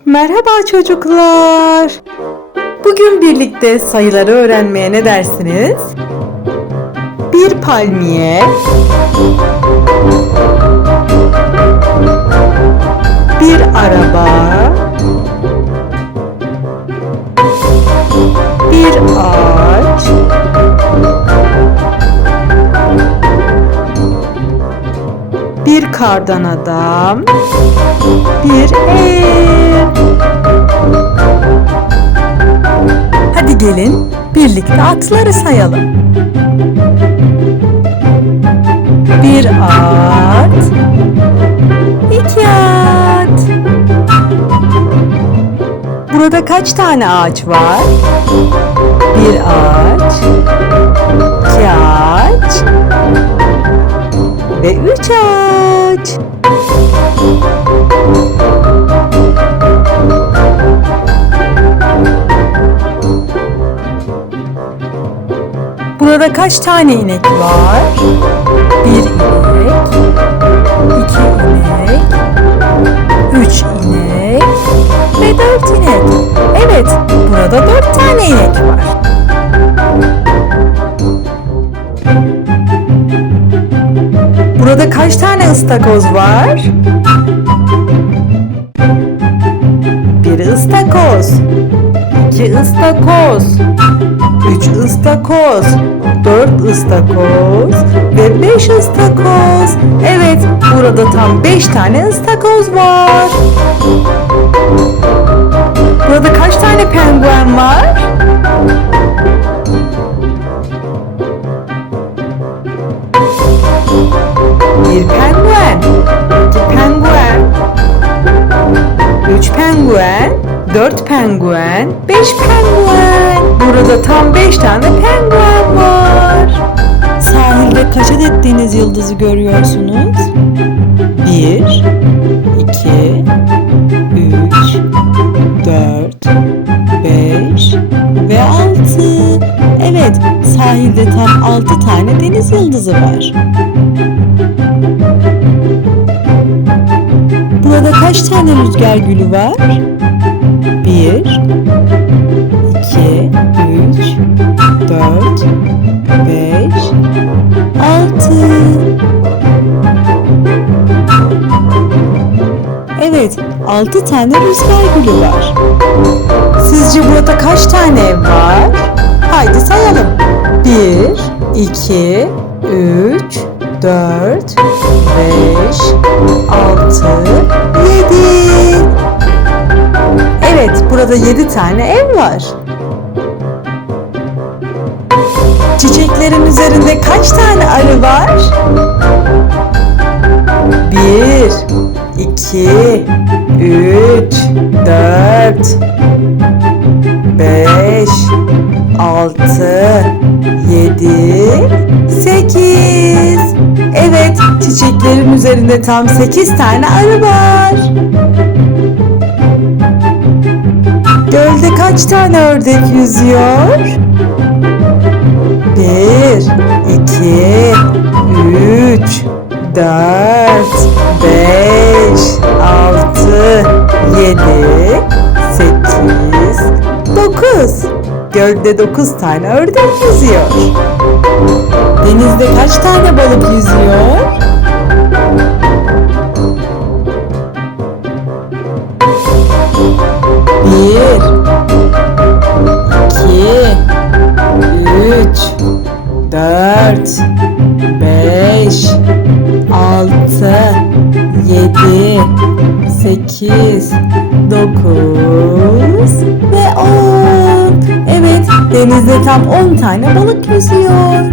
Merhaba çocuklar. Bugün birlikte sayıları öğrenmeye ne dersiniz? Bir palmiye, bir araba, bir ağaç, bir kardan adam, bir ev. Hadi gelin birlikte atları sayalım. Bir at, iki at. Burada kaç tane ağaç var? Bir ağaç, iki ağaç ve üç ağaç. Burada kaç tane inek var? Bir inek, iki inek, üç inek ve dört inek. Evet, burada dört tane inek var. Burada kaç tane ıstakoz var? Bir ıstakoz, iki ıstakoz, üç ıstakoz, dört ıstakoz ve beş ıstakoz. Evet, burada tam beş tane ıstakoz var. Burada kaç tane penguen var? Bir penguen, iki penguen, üç penguen, dört penguen, beş penguen. Burada tam beş tane penguen var. Sahilde kaç deniz yıldızı görüyorsunuz? Bir, iki, üç, dört, beş ve altı. Evet, sahilde tam altı tane deniz yıldızı var. Burada kaç tane rüzgar gülü var? 1 2 3 4 5 6 Evet, 6 tane rüzgar gülü var. Sizce burada kaç tane ev var? Haydi sayalım. 1 2 3 4 5 6 burada yedi tane ev var. Çiçeklerin üzerinde kaç tane arı var? Bir, iki, üç, dört, beş, altı, yedi, sekiz. Evet, çiçeklerin üzerinde tam sekiz tane arı var. Gölde kaç tane ördek yüzüyor? Bir, iki, üç, dört, beş, altı, yedi, sekiz, dokuz. Gölde dokuz tane ördek yüzüyor. Denizde kaç tane balık yüzüyor? Dört, beş, altı, yedi, sekiz, dokuz ve on. Evet, denizde tam on tane balık yüzüyor.